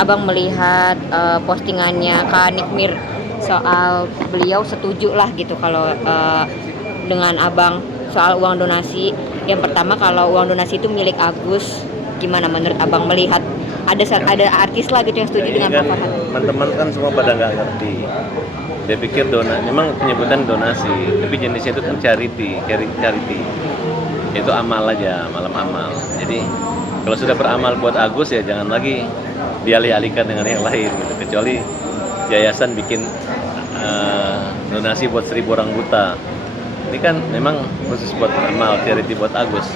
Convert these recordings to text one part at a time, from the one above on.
Abang melihat postingannya Kak Nikmir soal beliau setuju lah gitu kalau dengan abang soal uang donasi. Yang pertama kalau uang donasi itu milik Agus, gimana menurut abang melihat ada artis lah gitu yang setuju Ini dengan kan Pak Farhan? teman-teman kan semua pada nggak ngerti. Dia pikir memang penyebutan donasi, tapi jenisnya itu kan charity. Itu amal aja, malam amal. Jadi kalau sudah beramal buat Agus ya jangan lagi dialih-alihkan dengan yang lain gitu. Kecuali yayasan bikin donasi buat 1.000 orang buta. Ini kan memang khusus buat amal charity buat Agus.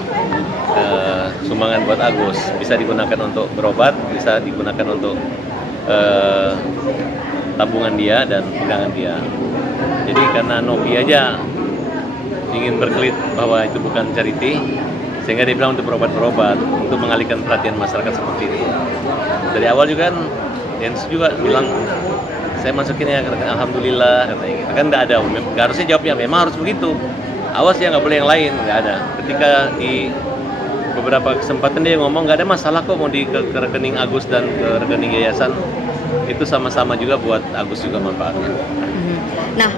Sumbangan buat Agus bisa digunakan untuk berobat, bisa digunakan untuk tabungan dia dan pegangan dia. Jadi karena Novi aja ingin berkelit bahwa itu bukan charity, sehingga dia bilang untuk berobat untuk mengalihkan perhatian masyarakat seperti itu. Dari awal juga kan Jens juga bilang saya masukin ya, alhamdulillah katanya gitu. Kan nggak harusnya jawabnya memang harus begitu. Awas ya, nggak boleh yang lain, nggak ada. Ketika di beberapa kesempatan dia ngomong nggak ada masalah kok mau ke rekening Agus dan ke rekening yayasan, itu sama-sama juga buat Agus juga manfaatnya. Nah,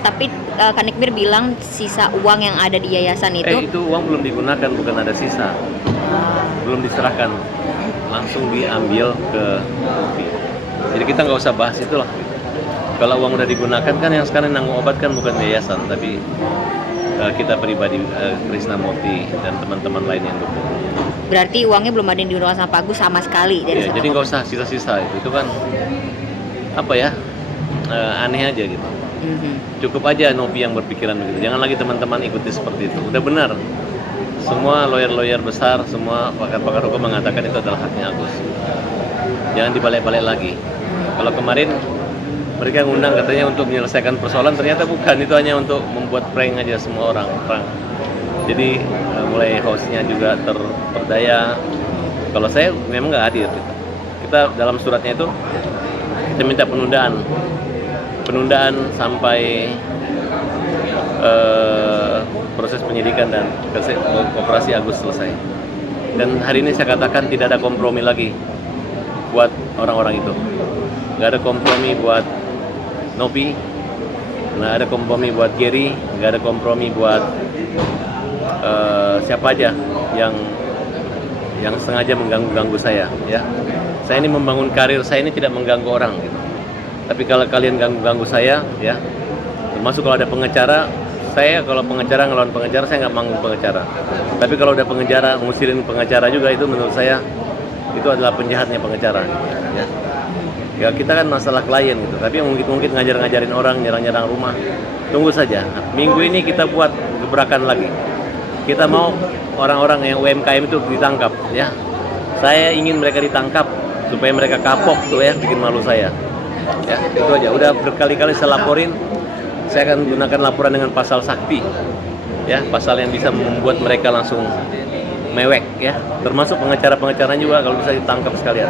tapi Kak Nikmir bilang sisa uang yang ada di yayasan itu Itu uang belum digunakan, bukan ada sisa, belum diserahkan, langsung diambil ke Novi. Jadi kita nggak usah bahas itu lah. Kalau uang udah digunakan kan yang sekarang nanggung obat kan bukan yayasan, tapi kita pribadi, Krisnamurti dan teman-teman lain yang dukung. berarti uangnya belum ada yang digunakan sama Pak Agus sama sekali dari Ya, jadi nggak usah sisa-sisa itu kan apa ya, aneh aja gitu. Cukup aja Novi yang berpikiran begitu. Jangan lagi teman-teman ikuti seperti itu. Udah benar. Semua lawyer-lawyer besar, semua pakar-pakar hukum mengatakan itu adalah haknya Agus. Jangan dibalik-balik lagi. Kalau kemarin mereka ngundang katanya untuk menyelesaikan persoalan, ternyata bukan, itu hanya untuk membuat prank aja semua orang. Jadi mulai hostnya juga terperdaya. Kalau saya memang nggak hadir gitu. Kita dalam suratnya itu kita minta penundaan sampai proses penyidikan dan operasi Agus selesai. Dan hari ini saya katakan tidak ada kompromi lagi buat orang-orang itu. Nggak ada kompromi buat Novi, nggak ada kompromi buat Gary, nggak ada kompromi buat siapa aja yang sengaja mengganggu saya. Ya, saya ini membangun karir saya ini tidak mengganggu orang gitu. Tapi kalau kalian ganggu saya, ya, termasuk kalau ada pengacara, saya kalau pengacara ngelawan pengacara saya nggak manggung pengacara. Tapi kalau ada pengacara ngusirin pengacara juga, itu menurut saya itu adalah penjahatnya pengacara. Ya kita kan masalah klien gitu. Tapi mungkin ngajarin orang, nyerang rumah. Tunggu saja. Minggu ini kita buat gebrakan lagi. Kita mau orang-orang yang UMKM itu ditangkap, ya. Saya ingin mereka ditangkap supaya mereka kapok tuh ya, bikin malu saya. Ya, itu aja. Udah berkali-kali saya laporin. Saya akan gunakan laporan dengan pasal sakti. Ya, pasal yang bisa membuat mereka langsung mewek ya. Termasuk pengacara-pengacara juga kalau bisa ditangkap sekalian.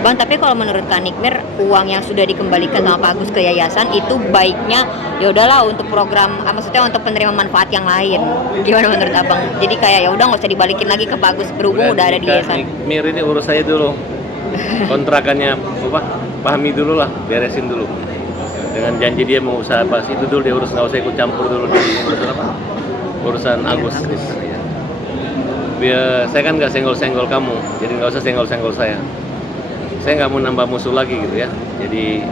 Bang, tapi kalau menurut Kak Nikmir, uang yang sudah dikembalikan sama Pak Agus ke yayasan itu baiknya ya udahlah untuk program, maksudnya untuk penerima manfaat yang lain. Gimana menurut Abang? Jadi kayak ya udah nggak usah dibalikin lagi ke Pak Agus, berhubung udah ada di yayasan. Nikmir ini urus saya dulu. Kontrakannya apa? Pahami dulu lah, beresin dulu. Dengan janji dia mau usaha apa itu dulu dia urus, nggak usah ikut campur dulu di urusan Agus. Biar saya kan nggak senggol-senggol kamu, jadi nggak usah senggol-senggol saya. Saya nggak mau nambah musuh lagi gitu ya, jadi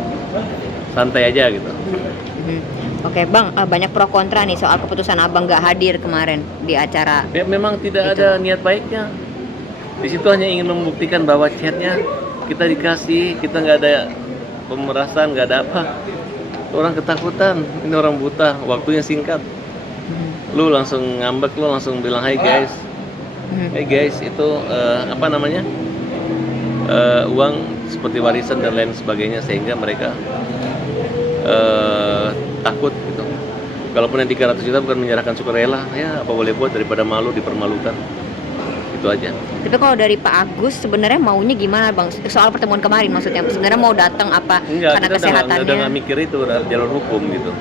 santai aja gitu. Oke Bang, banyak pro kontra nih soal keputusan Abang nggak hadir kemarin di acara. Ya, memang tidak ada niat baiknya. Di situ hanya ingin membuktikan bahwa chatnya kita dikasih, kita nggak ada pemerasan, nggak ada apa. Orang ketakutan, ini orang buta, waktunya singkat. Lu langsung ngambek, lu langsung bilang hey guys, itu apa namanya? Uang seperti warisan dan lain sebagainya, sehingga mereka takut gitu. Kalaupun yang 300 juta bukan menyerahkan sukarela, ya apa boleh buat daripada malu dipermalukan. Itu aja. Tapi kalau dari Pak Agus sebenarnya maunya gimana Bang? Soal pertemuan kemarin maksudnya, sebenarnya mau datang apa? Enggak, karena kita kesehatannya? udah nggak mikir itu, udah jalur hukum gitu.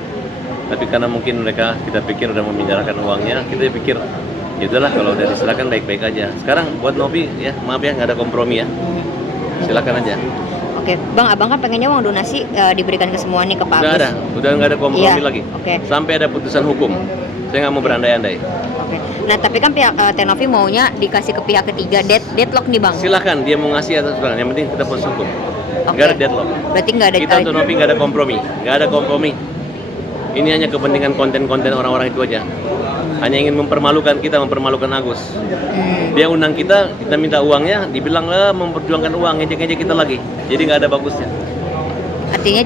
Tapi karena mungkin kita pikir udah menyerahkan uangnya, kita pikir ya udahlah kalau udah diserahkan baik-baik aja. Sekarang buat Novi ya, maaf ya nggak ada kompromi ya. silakan aja. Oke, Bang, Abang kan pengennya uang donasi diberikan ke semua nih ke Pak Agus. Udah nggak ada kompromi Iya, lagi. oke. Sampai ada putusan hukum. Saya nggak mau berandai-andai. Oke. Nah, tapi kan pihak Tenovi maunya dikasih ke pihak ketiga, deadlock nih, Bang. Silakan dia mau ngasih atau sekarang. Yang penting kita proses hukum. Oke. Nggak ada deadlock. Berarti nggak ada Kita untuk Novi nggak ada kompromi, nggak ada kompromi. Ini hanya kepentingan konten-konten orang-orang itu aja. Hanya ingin mempermalukan kita, mempermalukan Agus. Dia undang kita, kita minta uangnya, dibilang memperjuangkan uang, ngejek-ngejek kita lagi. Jadi nggak ada bagusnya. Artinya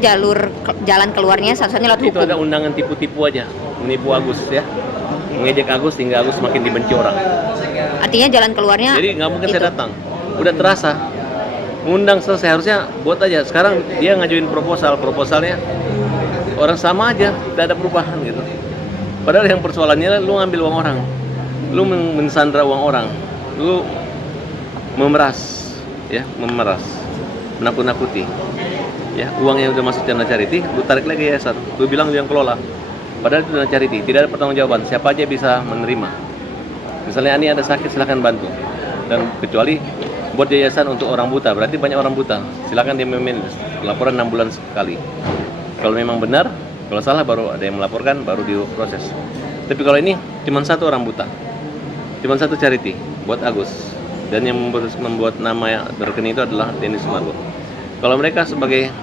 jalan keluarnya satu-satunya lewat Itu hukum. ada undangan tipu-tipu aja, menipu Agus ya. Mengejek Agus hingga Agus makin dibenci orang. Artinya jalan keluarnya. Jadi nggak mungkin itu. saya datang. Udah terasa. Ngundang selesai, harusnya buat aja. Sekarang dia ngajuin proposalnya orang sama aja, tidak ada perubahan gitu. Padahal yang persoalannya lu ngambil uang orang, lu mensandra uang orang, lu memeras, menakut-nakuti. Ya, uang yang udah masuk dana charity, lu tarik lagi yayasan, lu bilang lu yang kelola. Padahal itu dana charity, tidak ada pertanggungjawaban. Siapa aja bisa menerima. Misalnya Ani ada sakit, silakan bantu. Dan kecuali buat yayasan untuk orang buta, berarti banyak orang buta. Silakan dia memanage laporan 6 bulan sekali. Kalau memang benar, kalau salah baru ada yang melaporkan, baru diproses. Tapi kalau ini cuma satu orang buta, cuma satu charity buat Agus, dan yang membuat nama rekening itu adalah Denny Sumargo. Kalau mereka sebagai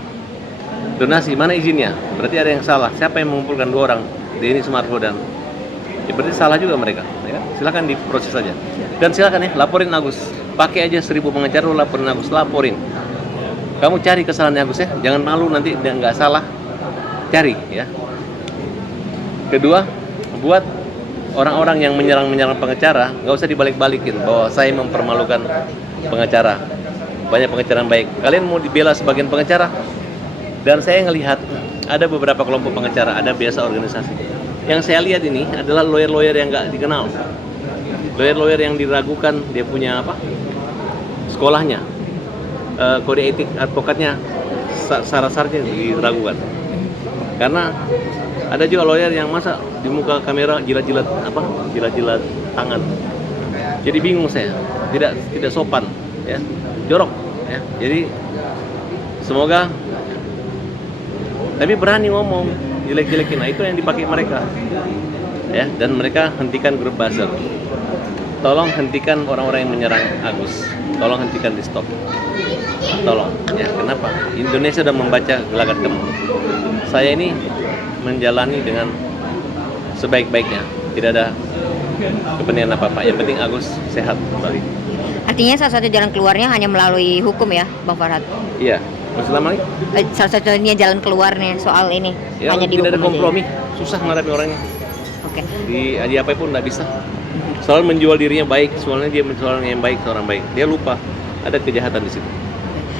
donasi, mana izinnya? Berarti ada yang salah. Siapa yang mengumpulkan dua orang, Denny Sumargo dan ya berarti salah juga mereka. Ya kan? Silakan diproses saja. Dan silakan ya laporin Agus. Pakai aja 1000 pengacara, laporin Agus, laporin. Kamu cari kesalahan Agus ya, jangan malu nanti dia nggak salah. Cari ya. Kedua, buat orang-orang yang menyerang pengacara nggak usah dibalik-balikin bahwa saya mempermalukan pengacara. Banyak pengacara yang baik. Kalian mau dibela sebagian pengacara? Dan saya ngelihat ada beberapa kelompok pengacara, ada biasa organisasi. Yang saya lihat ini adalah lawyer-lawyer yang nggak dikenal, lawyer-lawyer yang diragukan dia punya apa? Sekolahnya, kode etik advokatnya, syarat-syaratnya diragukan. Karena ada juga lawyer yang masa di muka kamera jilat-jilat tangan. Jadi bingung saya, tidak sopan, ya, jorok, ya. Jadi semoga, tapi berani ngomong, jelek-jelekin. Nah itu yang dipakai mereka, ya. Dan mereka hentikan grup buzzer. Tolong hentikan orang-orang yang menyerang Agus. Tolong hentikan di stop. Tolong, ya. Kenapa? Indonesia sudah membaca gelagat kamu. Saya ini menjalani dengan sebaik-baiknya, tidak ada kepentingan apa-apa. Yang penting Agus sehat kembali. Artinya salah satu jalan keluarnya hanya melalui hukum ya, Bang Farhad? Iya, maksud lama lagi? Salah satunya jalan keluarnya soal ini Ya, hanya di tidak ada hukum aja ya? kompromi, susah ngadepin orangnya. Oke. Di apa pun nggak bisa. Soal menjual dirinya baik, soalnya dia menjual yang baik, seorang baik. Dia lupa ada kejahatan di situ.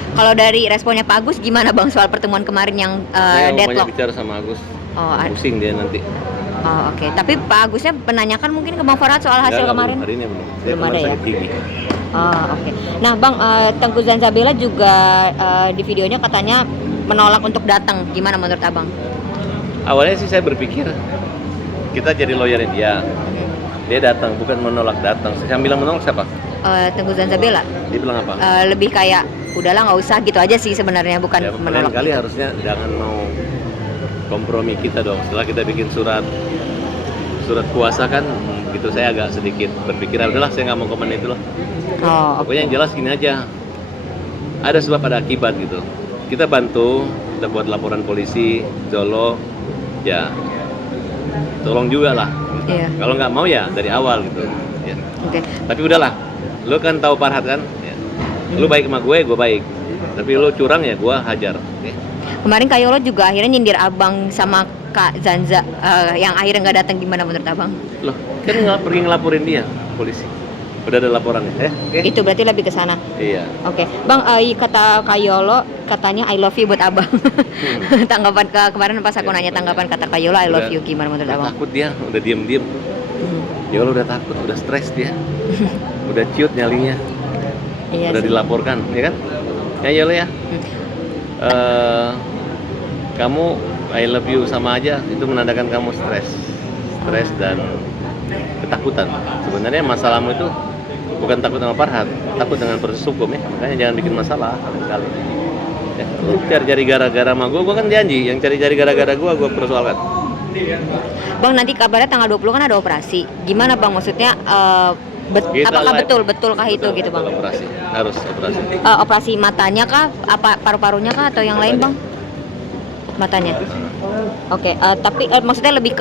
Kalau dari responnya Pak Agus gimana Bang soal pertemuan kemarin yang Saya mau banyak deadlock? bicara sama Agus, Oh, pusing dia nanti. Oke. Tapi Pak Agusnya menanyakan mungkin ke Bang Farhad soal hasil Nggak, kemarin? hari ini belum. Saya Belum kemarin ada ya? sakit gigi. Oke. Nah, Bang, Tengku Zanzabela juga di videonya katanya menolak untuk datang. Gimana menurut Abang? Awalnya sih saya berpikir kita jadi lawyernya dia. Dia datang, bukan menolak datang. Saya bilang menolak siapa? Tengku Zanzabela Dia bilang apa? lebih kayak udahlah nggak usah gitu aja sih sebenarnya, bukan Ya, lain menolak. kali harusnya jangan mau kompromi kita dong. Setelah kita bikin surat kuasa kan, gitu saya agak sedikit berpikir, adalah saya nggak mau komen itu loh. Oh, Pokoknya yang jelas gini aja, ada sebab ada akibat gitu. Kita bantu, kita buat laporan polisi, Jolo, ya tolong juga lah. Gitu. Iya. Kalau nggak mau ya dari awal gitu. Ya. oke. Tapi udahlah, lu kan tahu Farhad kan? Ya. Lu baik sama gue baik. Tapi lu curang ya gue hajar. Oke? Kemarin Kak Yolo juga akhirnya nyindir Abang sama Kak Zanza yang akhirnya nggak datang. Gimana menurut Abang? Loh, kan pergi ngelaporin dia polisi. Udah ada laporannya, Oke? Itu berarti lebih ke sana. Iya. Oke, Bang, kata Kak Yolo katanya I love you buat Abang. Tanggapan kemarin pas aku nanya tanggapan kata Kak Yolo I love you, gimana menurut Udah Abang? takut dia, udah diem-diem. Hmm. Ya Allah, udah takut, udah stres dia. Udah ciut nyalinya. Iya Udah sih. dilaporkan, ya kan? Ya Yola ya. Kamu I love you sama aja itu menandakan kamu stres dan ketakutan. Sebenarnya masalahmu itu bukan takut sama Farhad, takut dengan proses hukum ya. Makanya jangan bikin masalah sekali. Ya, lu cari-cari gara-gara sama gue kan janji, yang cari-cari gara-gara gue persoalkan. Bang, nanti kabarnya tanggal 20 kan ada operasi. Gimana Bang, maksudnya Kita apakah live. betulkah itu Betul, gitu Bang? Operasi, harus operasi. Operasi matanya kah, apa paru-parunya kah, atau yang lain Bang? Matanya. Oke, tapi maksudnya lebih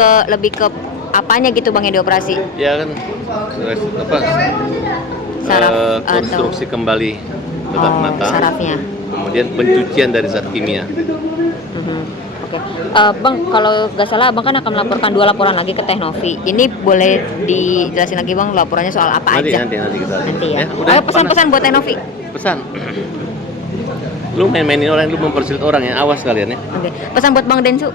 ke apanya gitu Bang yang dioperasi? Ya kan, apa? Saraf konstruksi kembali tetap mata. Sarafnya. Kemudian pencucian dari zat kimia. Oke. Bang, kalau nggak salah Abang kan akan melaporkan 2 laporan lagi ke Teknovi. Ini boleh dijelasin lagi Bang laporannya soal apa Nanti aja? nanti kita. Nanti ya. Udah, Ayo pesan-pesan buat Teknovi. Pesan. Lu main-mainin orang, lu mempersulit orang ya, awas kalian ya. Oke. Pesan buat Bang Densu.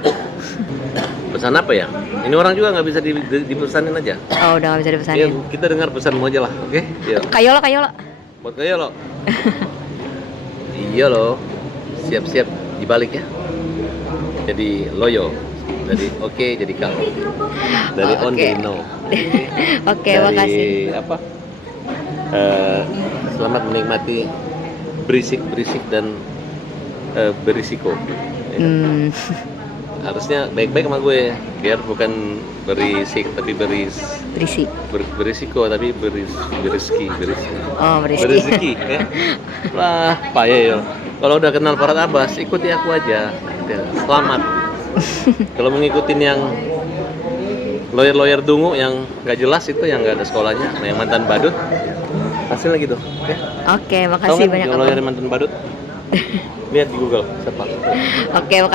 Pesan apa ya? Ini orang juga nggak bisa dipesanin aja. Oh, udah nggak bisa Ya, dipesanin. kita dengar pesanmu aja lah, oke? Yuk. Kayola. Buat kaya lo. Iya lo. Siap-siap dibalik ya. Jadi loyo. Dari oke jadi kau. Dari Oh, on oke. jadi no. Oke, Dari makasih. apa? Selamat menikmati berisik dan berisiko. Ya. Harusnya baik-baik sama gue, biar bukan berisik tapi Berisi. berisiko tapi beriski. Oh, berisi. Berezeki ya. Lah, payah yo. Kalau udah kenal Farhad Abbas, ikuti aku aja. Ya, selamat. Kalau mengikutin yang lawyer dungu yang nggak jelas itu, yang nggak ada sekolahnya, yang mantan badut, hasilnya gitu. Oke. Oke, Tahu makasih kan banyak yang lawyer Abang. mantan badut? Lihat di Google, siapa? Oke, makasih.